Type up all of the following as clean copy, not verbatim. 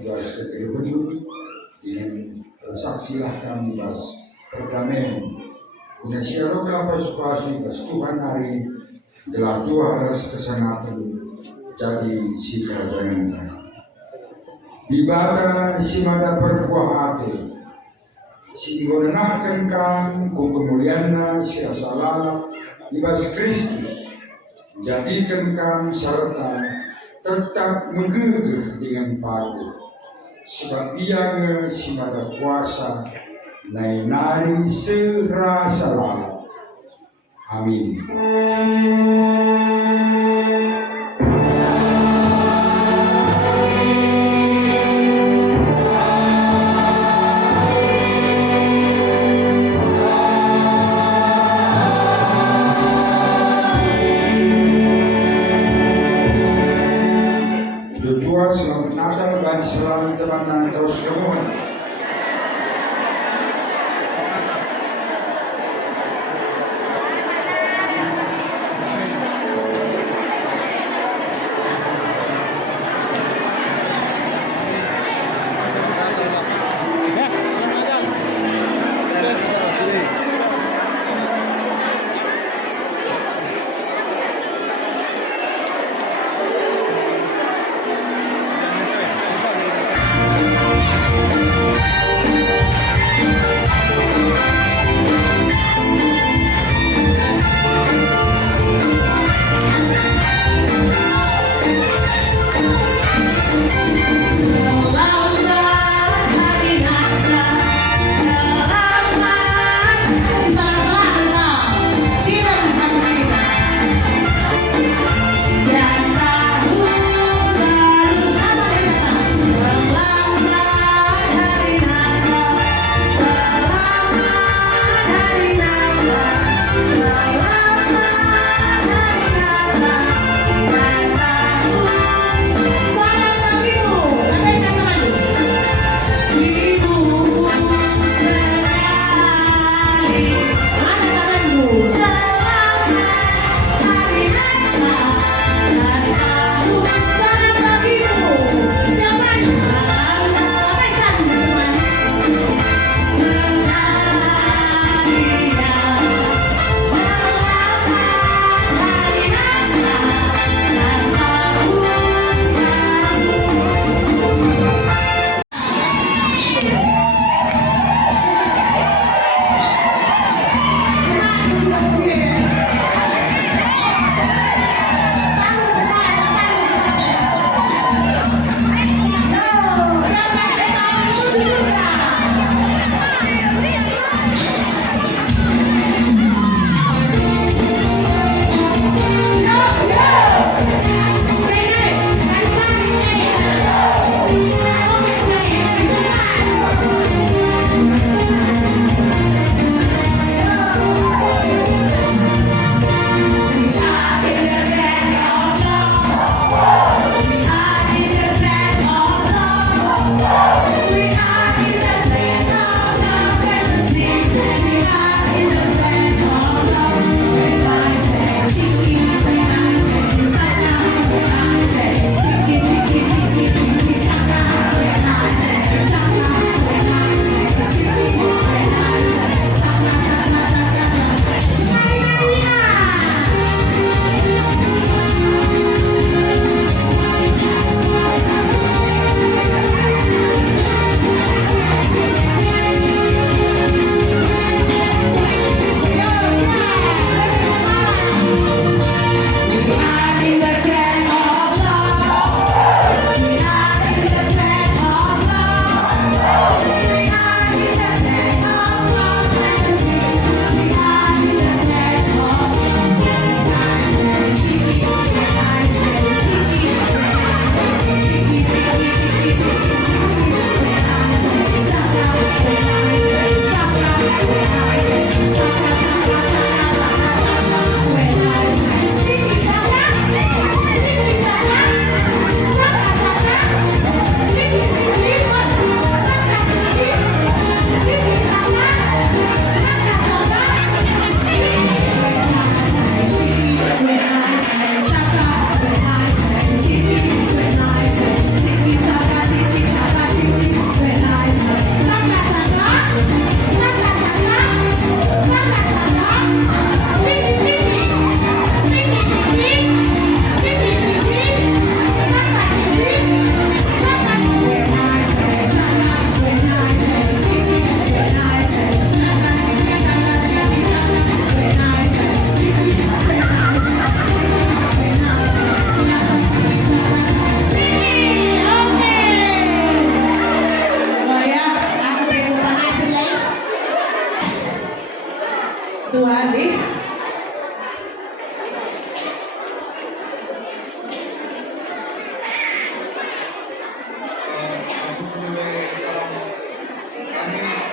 bahas keterlibatan dengan saksilah kami bahas perdamaian. Dengan siaran apa supaya bahas Tuhan hari telah dua alas kesangatan jadi si kerajaan kita. Ibadah si mada berbuah hati, si gunakan kan kemuliaan si asalala ibas Kristus, jadikan kan serta tetap menggegeh dengan padu, sebab ia si mada kuasa naik serasa lalu. Amin. Selamat Natal bagi selamat teman-teman terus semua.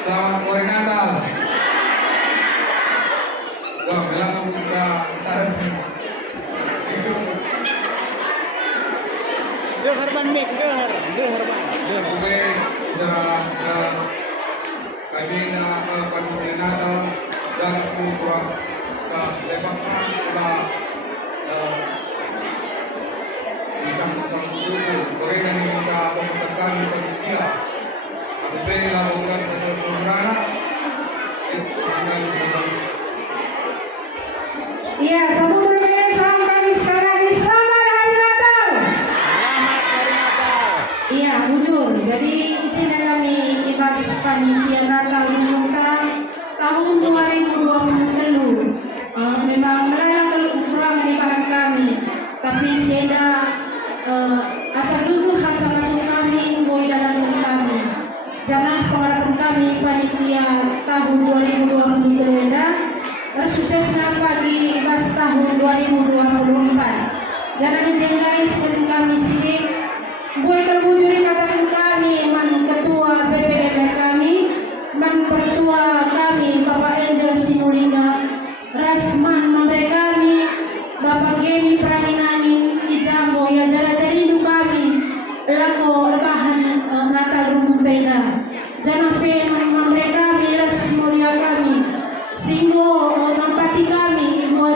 Selamat Hari Natal. Wah, bilang kita saran. Dehar ban mek, dehar ban. Oke, secara kami na pagpapalagay Natal, jagat po kurang sa lepatran na isang grupo, kore na ninyo sa pagpapagkan ng pagkikiya. Ako ba yung laburan sa programa? Iya, sambung berbeda salam kami sekali lagi. Selamat Hari Natal. Selamat Hari Natal. Iya, bujur. Jadi izin kami ibas panitia Natal Lumungkang tahun 2023. Memang melayang kekurangan di bahan kami, tapi seda asa guguh asa masuk kami ngoi dalam kami. Jangan pengharapan kami panitia tahun 2023 suksesnya pagi pas tahun 2024. Jangan izin guys kami sidik buat terbujuri katakan kami man ketua BPMR kami, man pertua kami Bapak Angel Sinulina, Rasman Mamre kami, Bapak Gemi Praminani Ijambo ya jara-jaridu kami lako rebahan Natal Rumung Beda. Jangan pe Mamre kami ras mulia kami Singgo nampati kami ibu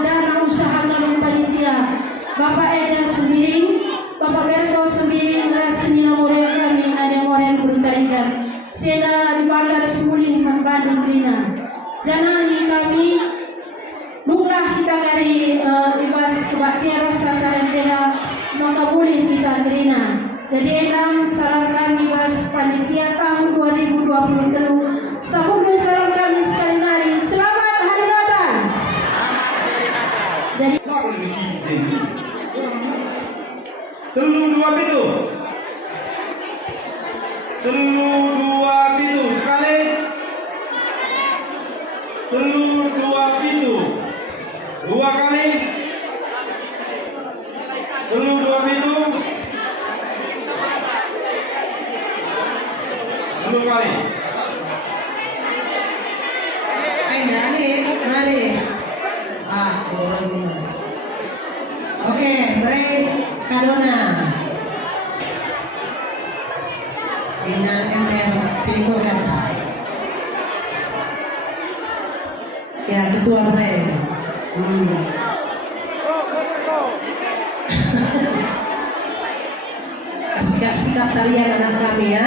dana usaha kami panitia Bapak Eja Sembiring, Bapak Berto Sembiring, Rasnina Mulia kami ada Moren Bertarikan Seda dibakar semulih Bandung Rina. Jangan kami nuklah kita dari ibas kebaktian rasa sarentena maka boleh kita terina. Jadi enam salam kami ibas panitia tahun 2023. Sambung salam kami sekali lagi. Selamat Hari Natal. Jadi Telu dua pintu. Telu dua pintu sekali. Telu dua pintu. Dua kali. Telu dua pintu. Telu kali. Nari. Kurang ini. Oke, break Kadona. Ina MR Pilihan. Ya, ketua break. Sikap-sikap kalian anak kami ya.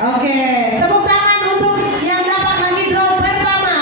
Oke, tepuk tangan untuk yang dapat lagi draw pertama.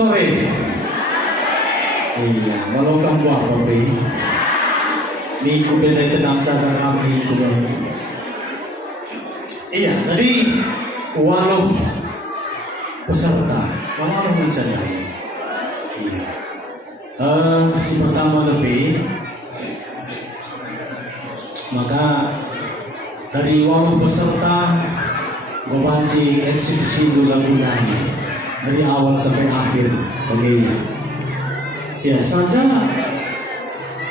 sore. Iya, walau kamu apa be? Ni ku benda tenang saja kami ku. Iya, jadi walau peserta, walau mencari. Iya. Si pertama lebih, maka dari walau peserta Gobansi eksekusi lagu nyanyi dari awal sampai akhir begini. Ya saja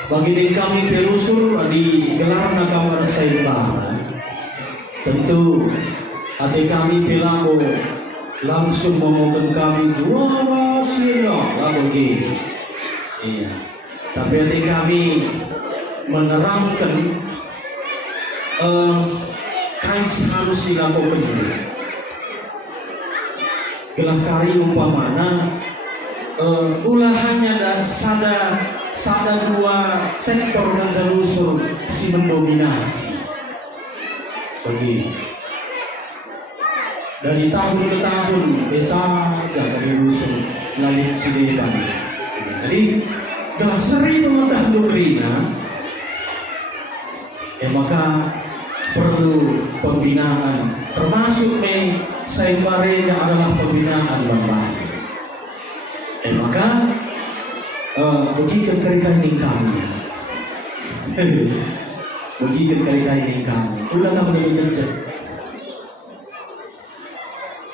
bagi kami perusul di gelaran kamar Sayembara, tentu hati kami pelanggo langsung memohon kami juara sila lagu begini. Iya. Tapi hati kami menerangkan kais harus dilakukan dulu. Gelah kari umpamana ulahannya dan sada dua sektor dan selusur si mendominasi. Begini. Dari tahun ke tahun saja dari usul lalit si depan. Jadi gelah seri memedah doktrina, maka perlu pembinaan, termasuk Sayembara adalah pembinaan lembaga. Maka begitu kerikaining kami, begitu kerikaining kami. Ulang kamu lebih kecil.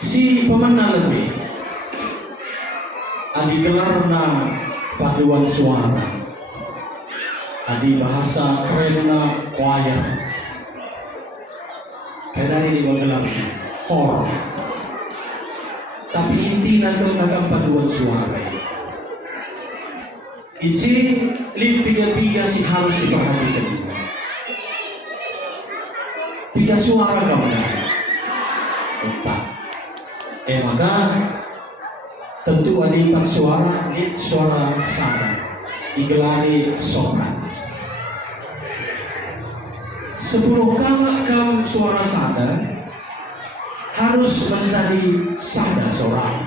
Si pemenang lebih, adi gelarna paduan suara, adi bahasa kerenna choir. Karena ini menggelar kor, tapi inti nanti akan paduan suara. Isi tiga sih harus diperhatikan. 3 suara kamu empat. Maka tentu ada 4 suara, lead suara sana, digelari sopran. 10 kamu suara sada harus menjadi sada seorang.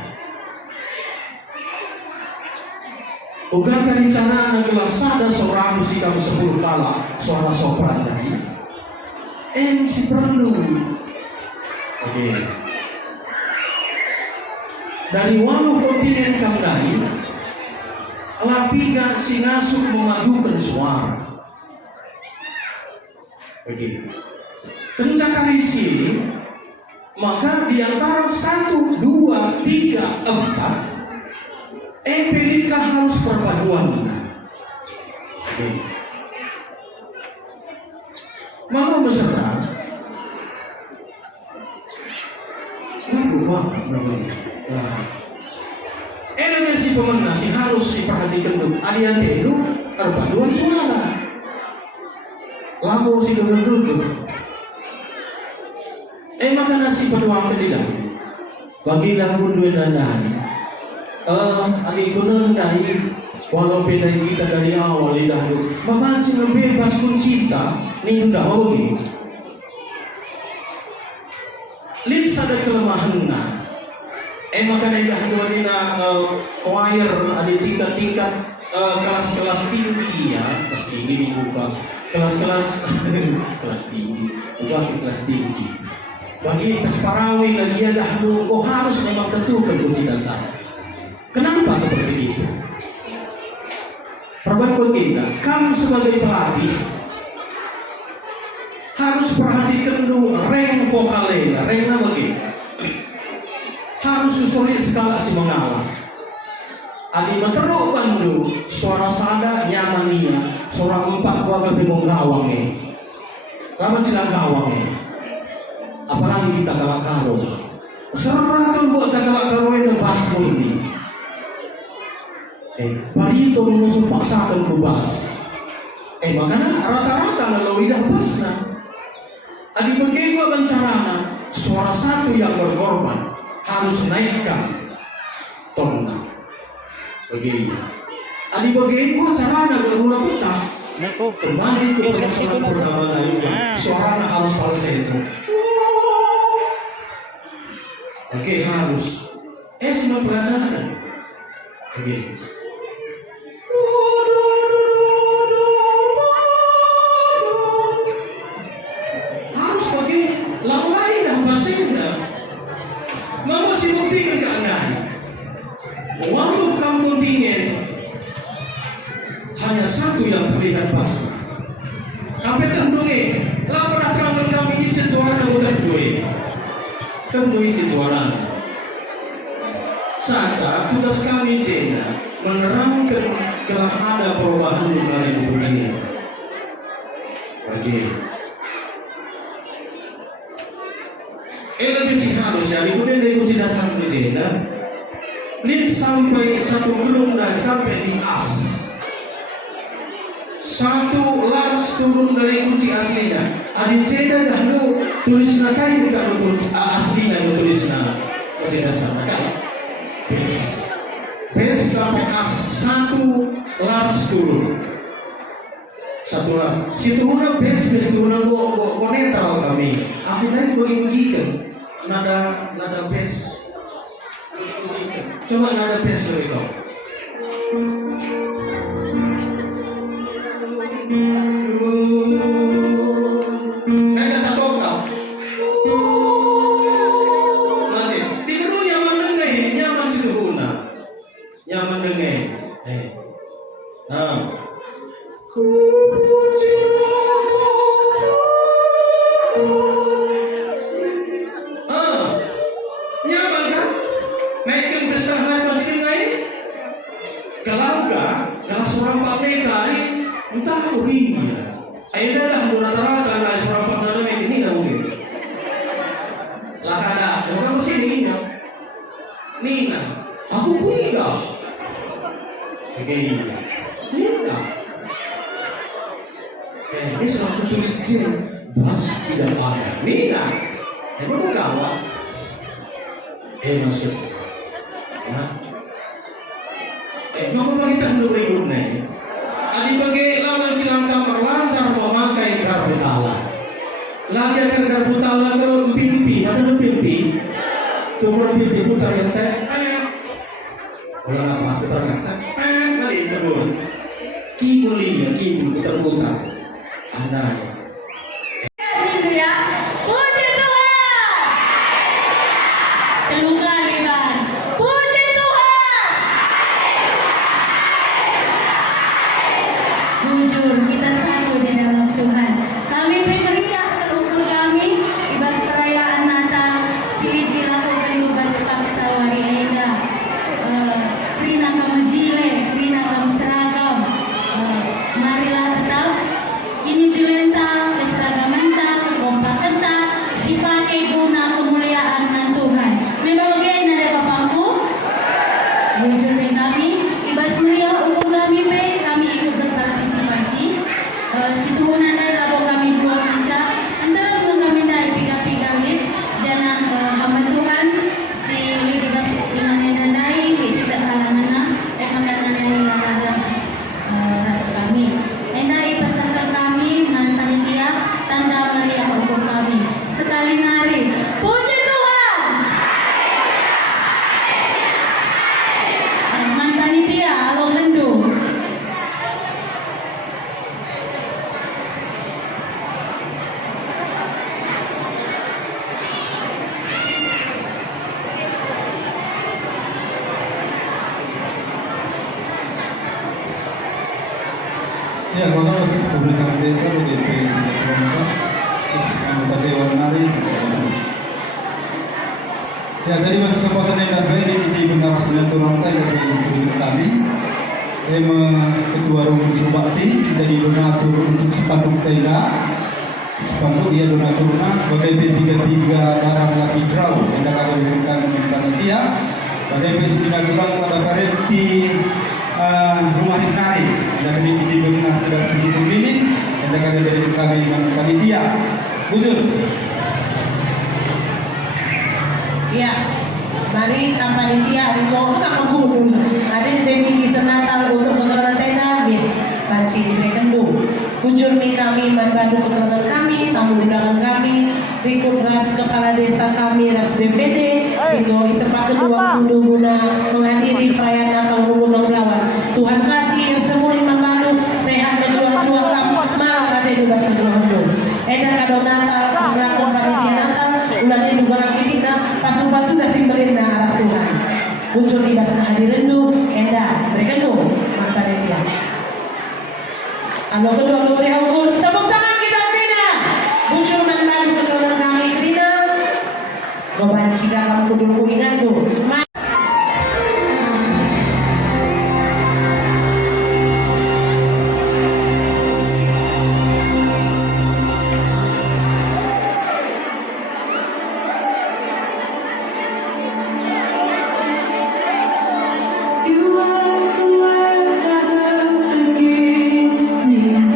Bukan rencana adalah sada seorang mesti kamu 10 kala suara sopran tadi. Si perlu. Oke. Dari walau kontinen kamu dari, lapiga singasuk memadukan suara. Begini. Kencang karisi, maka di antara 1, 2, 3, 4, pelika harus perpaduan. Begini. Malah beserta, lagu waktu namanya. Si pemenang si harus diperhatikan dulu. Adian itu perpaduan suara. Lagu si gegeg. Maka nasi paduan tidak. Bagi lagu dua dandani. Adi kuno dari walau beda kita dari awal lidah dulu. Memancing bebas pun cinta. Ninda mau gitu. Lid ada kelemahannya. Maka lidah dua dina choir ada tingkat-tingkat kelas-kelas tinggi ya, kelas tinggi dibuka. Kelas-kelas kelas tinggi, bukan kelas tinggi. Bagi Pesparawi lagi ada kau harus memang tentukan kunci dasar. Kenapa seperti itu? Perbankan kita, kamu sebagai pelatih harus perhatikan dulu reng vokalnya, rengnya begitu. Harus susulit skala si mengalah. Adi meteruk bandu suara sada nyamania suara 4 gua lebih menggawangnya. Lama silang gawangnya. Apalagi kita galak karo. Serahkan buat galak karo itu pas ini. Barito musuh paksakan kubas. Makanya rata-rata kalau lidah pasna. Adi begitu bencarana suara satu yang berkorban harus naikkan tona. Begini. Adi bagaimana caranya kalau mulai pecah? Kembali ke permasalahan pertama tadi. Suaranya harus falsetto. Oke, harus. Semua pelajaran. Oke. Harus pakai lalai dan basena. Mama si buktikan ke anda. Walau kamu ingin hanya satu yang terlihat pasti. Sampai terdungi, lapar terangkan kami isi suara udah dui. Terdungi suara. Saja tugas kami Cina menerangkan telah ada perubahan di hari begini. Oke. Lebih sih harus ya, kemudian dari kursi dasar di Cina. Lihat sampai satu gerung dan sampai di as. Satu lars turun dari kunci aslinya. Adin Cina dah lu tulis nakai bukan betul aslinya lu tulis na kunci dasar nakai. Bes sampai as satu lars turun. Satu lars. Si turunnya bes turunnya gua netral kami. Aku dah bagi-bagikan. Nada bes. Coba nada bes dulu kau. Nada satu kau. Masih. Di dulu nyaman dengar, nyaman sederhana. Nyaman dengar. Nyaman kan? Naikin besaran masih dengar. Kalau seorang Pak Mega entah begini. Ayo dah rata-rata lah seorang Pak Mega ini dah boleh. Lah ada, kamu sini Nina, aku punya dah. Oke, Nina. Ini selalu tulis sini, bas tidak ada. Nina, emang kawan? Masuk. Ngomong lagi tak berikut nih. Adi bagi lawan silang kamar lancar memakai garbu tala. Lagi akan garbu tala kalau pimpi, ada pimpi. Turun pimpi putar yang teh. Ulang apa? Putar yang teh. Mari turun. Kibulinya, kibu putar. Anda. Haleluya. Puji Tuhan. Telukan Iman. Puji Tuhan. Jujur kita satu di dalam Tuhan. Kami meriah terukur kami ibas perayaan Natal. Silih dilakukan ibas paksa wari enda. Krina kamu jile, krina kamu seragam. Marilah tetap ini jelenta, keseragaman tak, kompakan tak, si pakai guna kemuliaan Tuhan. Memang bagaimana ada Bapakku? Jujur deh kami, ibas meriah hukum kami ikut berpartisipasi. Situhunan dari lapor kami dua manca, antara kami dari piga-piga jana hamba Tuhan, si libas imannya dandai, si tak halamana, mana dari ada ras kami. Endai pasangkan kami mantan dia tanda meriah hukum kami sekali nari. Puji Tuhan. Man panitia alo kendu. Ya, bagus pemerintahan desa BDP Cilegon, terus anggota Dewan Nari. Ya, tadi pada kesempatan yang dapat di titik Bendara Sembilan Turang Tay dari kami, Ketua Rumah Subakti jadi donatur untuk spanduk tenda. Spanduk dia donaturna sebagai P33 barang laki draw yang akan diberikan panitia. Sebagai P9 Turang pada parenti rumah Nari dan di titik Bendara sudah 70 menit yang akan dari kami panitia. Bujur. Ya, mari panitia hari mau tak kebun. Ada demi kisah Natal untuk kekerangan tenda bis banci diberikan dulu. Bujur nih kami membantu kekerangan kami, tamu undangan kami. Rikut ras kepala desa kami ras BPD sehingga isepak kedua kudu guna menghadiri perayaan Natal Gunung Lawan. Tuhan kasih semua iman baru sehat berjuang-juang kam marah mati dubas kedua. Edah kado Natal melakukan panitia Natal ulang ini barang kita pasu-pasu nasi belinda arah Tuhan. Muncul di basah hadirin du edah mereka du panitia. Anu kedua lu boleh ukur tepuk tangan kita Krina. Muncul mantan keturunan kami Krina. Goban jika kamu kudu ingat du. You are the word at the beginning.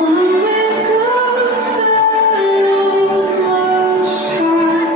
One with God, the Lord Most High.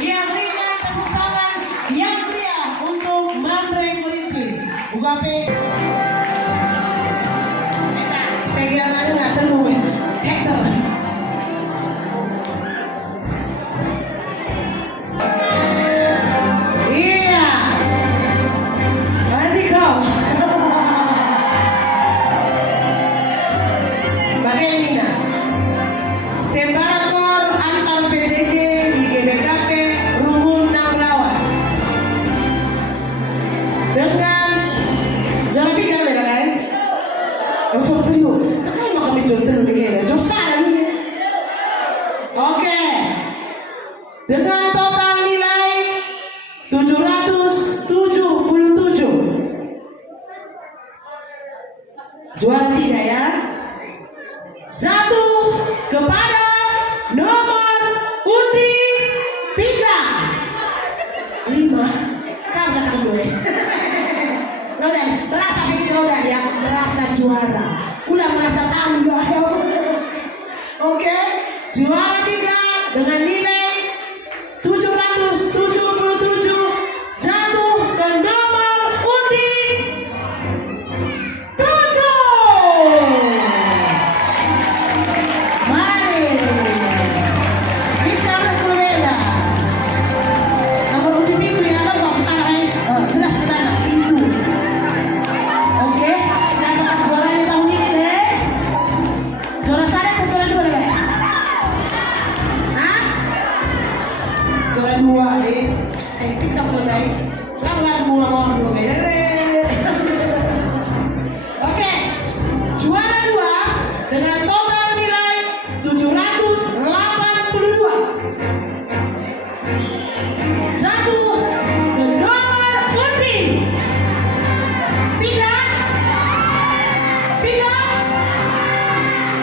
Yang berikan tepuk tangan yang meriah untuk Mamre Korinti. Ugape. Eta, saya kira ada nggak telu Hector. Iya. Mari kau. Bagaimana? Separakor antar PJJ di GBKP Ruhun Naulawan dengan jalan pikir beda kan? Yang sama trio, kan makam itu trio di kira, jauh sana nih. Oke, dengan total nilai 777, juara 3 ya. Jatuh kepada nomor undi 3 5. Kamu kata gue. Rodan, merasa begitu Rodan ya, merasa juara. Udah merasa tahu dah. Oke, juara 3 dengan nilai 777 jatuh ke nomor undi 7. Mari, bisa berbeda. Nomor undi pintu ya, lo nggak usah jelas mana pintu. Oke, siapa juaranya tahun ini deh? Juara 1 atau juara 2 deh? Hah? Juara 2 deh. Bisa mulai. Lawan mau dulu deh. Oke, juara 2 dengan total nilai 782 jatuh ke nomor undi 3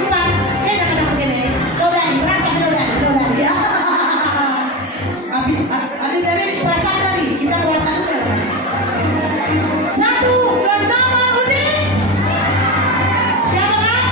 4. Kayaknya kata begini, Rodan, merasa Rodan ya. Dari perasaan dari kita perasaan juga lah. Jatuh ke nomor undi siapa kan?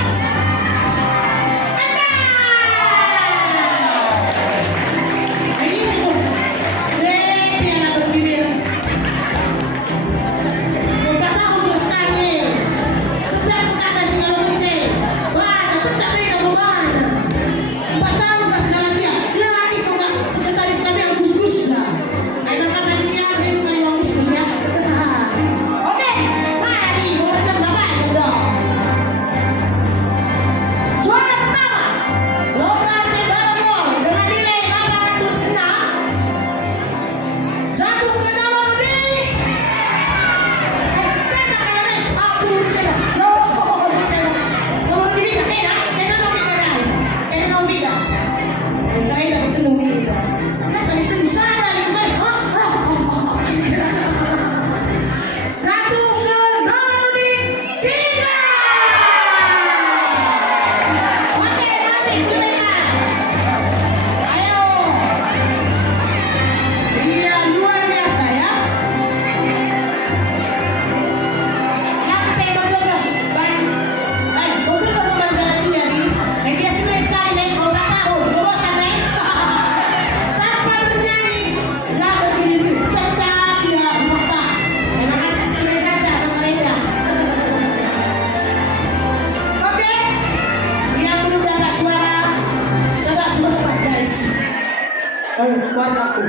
Wargaku.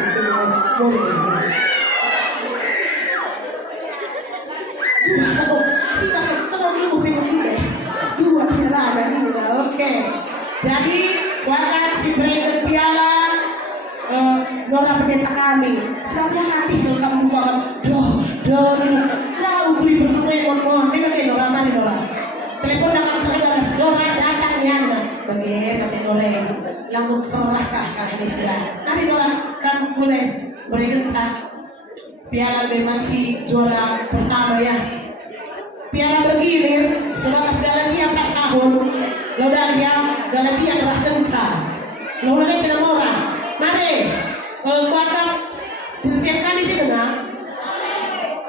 Sih kalau dulu bingung juga. Dua piala ada ini. Oke. Jadi wakat si Breaker piala Nora pendeta kami. Selalu hati kalau kamu buka ini. Lah ugri berkumpul memang kayak Nora mari Nora. Telepon dah kamu hendak Nora datang ni anda. Bagi mati Nora. Lalu perahkah kali sila. Mari Nora kamu boleh berikan sah. Piala memang si juara pertama ya. Piala bergilir selepas Galatia 4 tahun. Laudalia Galatia telah kenca. Laudalia tidak murah. Mari, kuatkan dirjen kami sih dengar.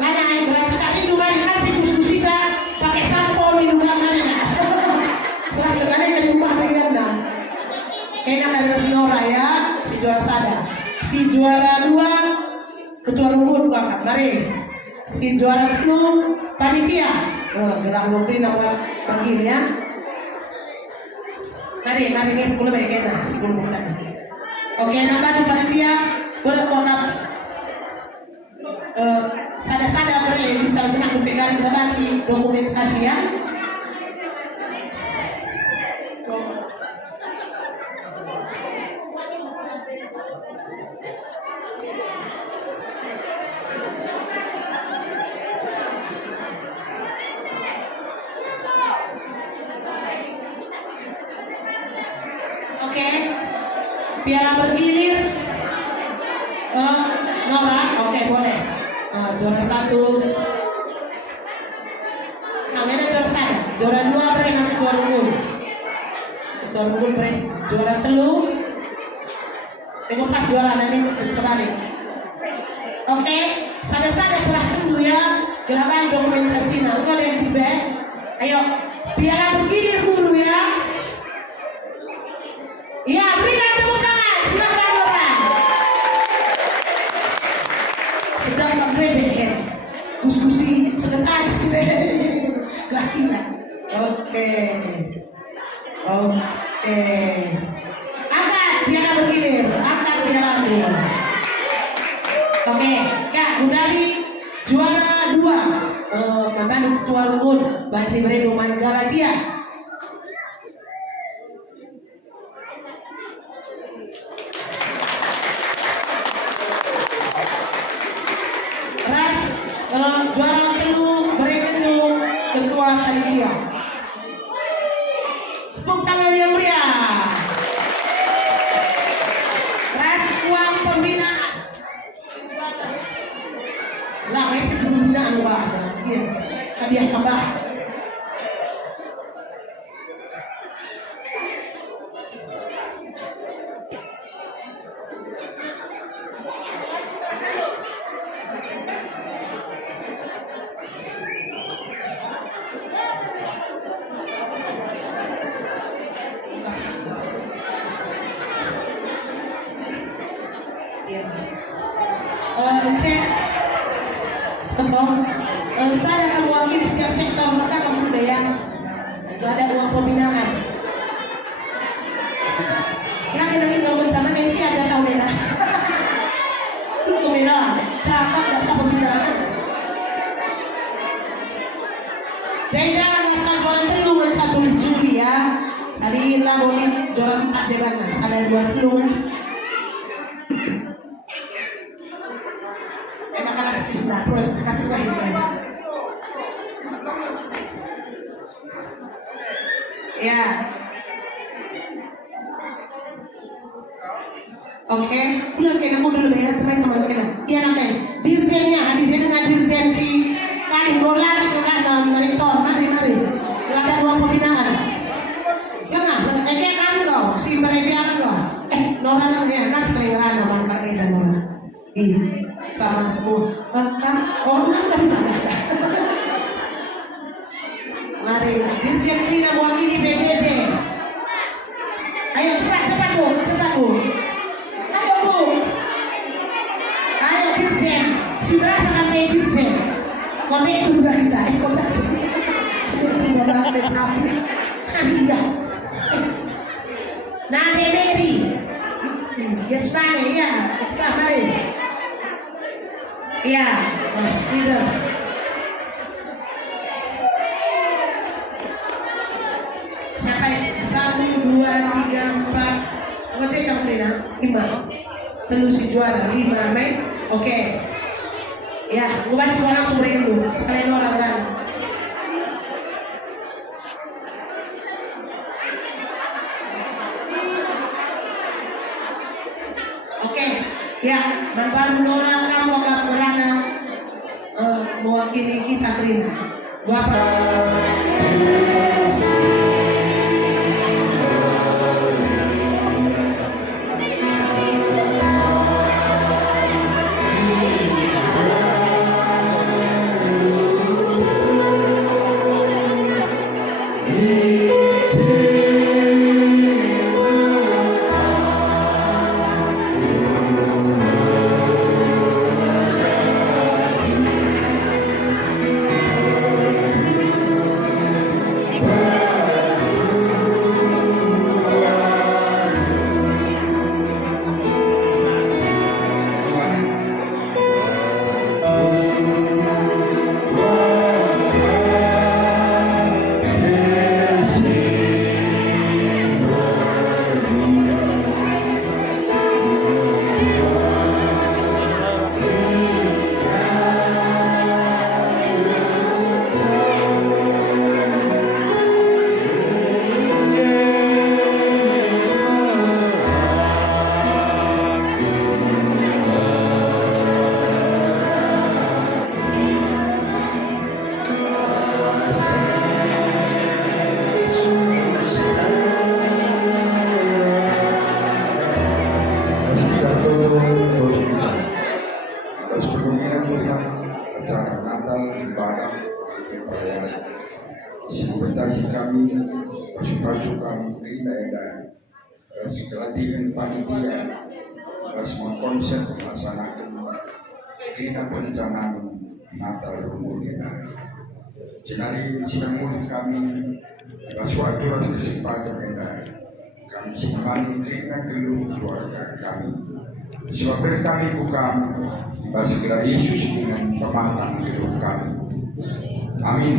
Lanai berarti kali dua hari kan si kus-kus sisa pakai sampo di juga mana? Setelah terkadang dari rumah dengan dah. Kayaknya kalian si Nora ya, si juara sada, si juara 2 ketua rumput bahkan. Mari, si juara 3 panitia. Gelang Nofri nama panggil ya. Mari ini 10 baik kena, 10 muda. Oke, nama tu panitia berkuakap sada-sada beri bicara cuma pegang kita baca dokumentasi ya. Oke, piala bergilir. Nora, oke boleh. Juara 1. Kalian juara saya. Juara 2 beri nanti ketua rumput. Ketua rumput beri juara 3. Tengok pas juara nanti terbalik. Oke, sada-sada serahkan dulu ya. Gerakan dokumentasi nah. Kau ada Lisbeth. Ayo, piala bergilir guru ya. Ya, berikan tepuk tangan. Silakan orang. Sedang tak berbeda. Kus-kusi sekretaris kita. Gak kira. Oke. Angkat piala bergilir. Angkat piala dulu. Oke. Kak, Gundari juara 2. Mantan ketua rumput Bansi Bereduman Galatia. Juara 3 Bereduman ketua panitia. Tepuk tangan yang meriah. Ras uang pembinaan. Lah, itu pembinaan wah. Iya, hadiah tambah. Saya akan mewakili setiap sektor, maka kamu bayar. Tidak ada uang pembinaan. Lagi-lagi kalau bencana MC aja tahu deh. Lu pembinaan, terangkat data pembinaan. Jadi dalam naskah juara telungan saya tulis Juli ya. Jadi labonin juara 4 jabatan. Ada 2 telungan. Nah, terus kasih lagi. Ya. Oke, udah kena dulu ya teman-teman kena. Iya nak dirjennya, dirjen dengan dirjen si kali bola itu kan monitor, mari. Ada ruang pembinaan. Lengah, kayak kamu kau, si berebian kau. Nora kan sering rana mangkal dan Nora. Iya. Sama semua kan enggak bisa mari dirjen Krina mewakili PJJ. Ayo cepat bu ayo dirjen si berasa kami dirjen kode itu udah kita kode itu udah iya nah Demeri Yes, Manny, iya. Nah, mari. Iya, Mas Peter. Siapa ya? 1, 2, 3, 4. Ngocek kamu Lina? 5. Telu si juara 5, Mei. Oke. Ya, gue baca semua langsung berikan dulu. Sekalian orang-orang. Oke, ya, Bapak Nora, kamu akan berada mewakili kita, Trina. Gua Simultasi kami, pasukan daerah, sekalian panitia, semua konsep melaksanakan kena perencanaan Natal Rumurgena. Jadi sidang mulut kami, suatu kesempatan kami simpan kena keluh keluarga kami. Sebab kami bukan segera Yesus dengan pematang keluh kami. Amin.